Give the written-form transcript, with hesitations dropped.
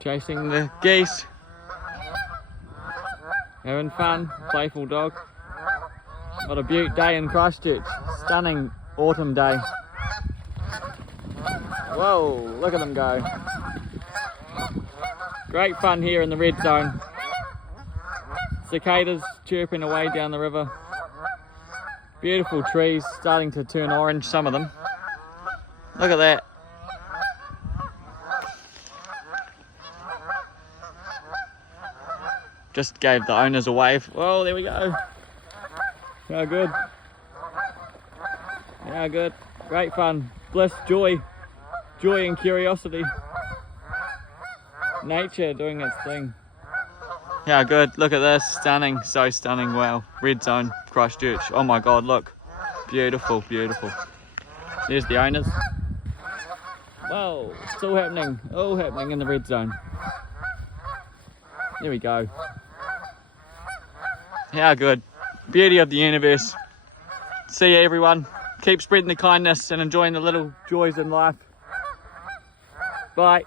Chasing the geese. Having fun. Playful dog. What a beaut day in Christchurch. Stunning autumn day. Whoa, look at them go. Great fun here in the red zone. Cicadas chirping away down the river. Beautiful trees starting to turn orange, some of them. Look at that. Just gave the owners a wave. Whoa, there we go. How good. How good. Great fun. Bliss, joy. Joy and curiosity. Nature doing its thing. How good. Look at this. Stunning. So stunning. Wow. Red zone, Christchurch. Oh my God, look. Beautiful, beautiful. There's the owners. Whoa, it's all happening. All happening in the red zone. There we go. How good. Beauty of the universe. See you, everyone. Keep spreading the kindness and enjoying the little joys in life. Bye.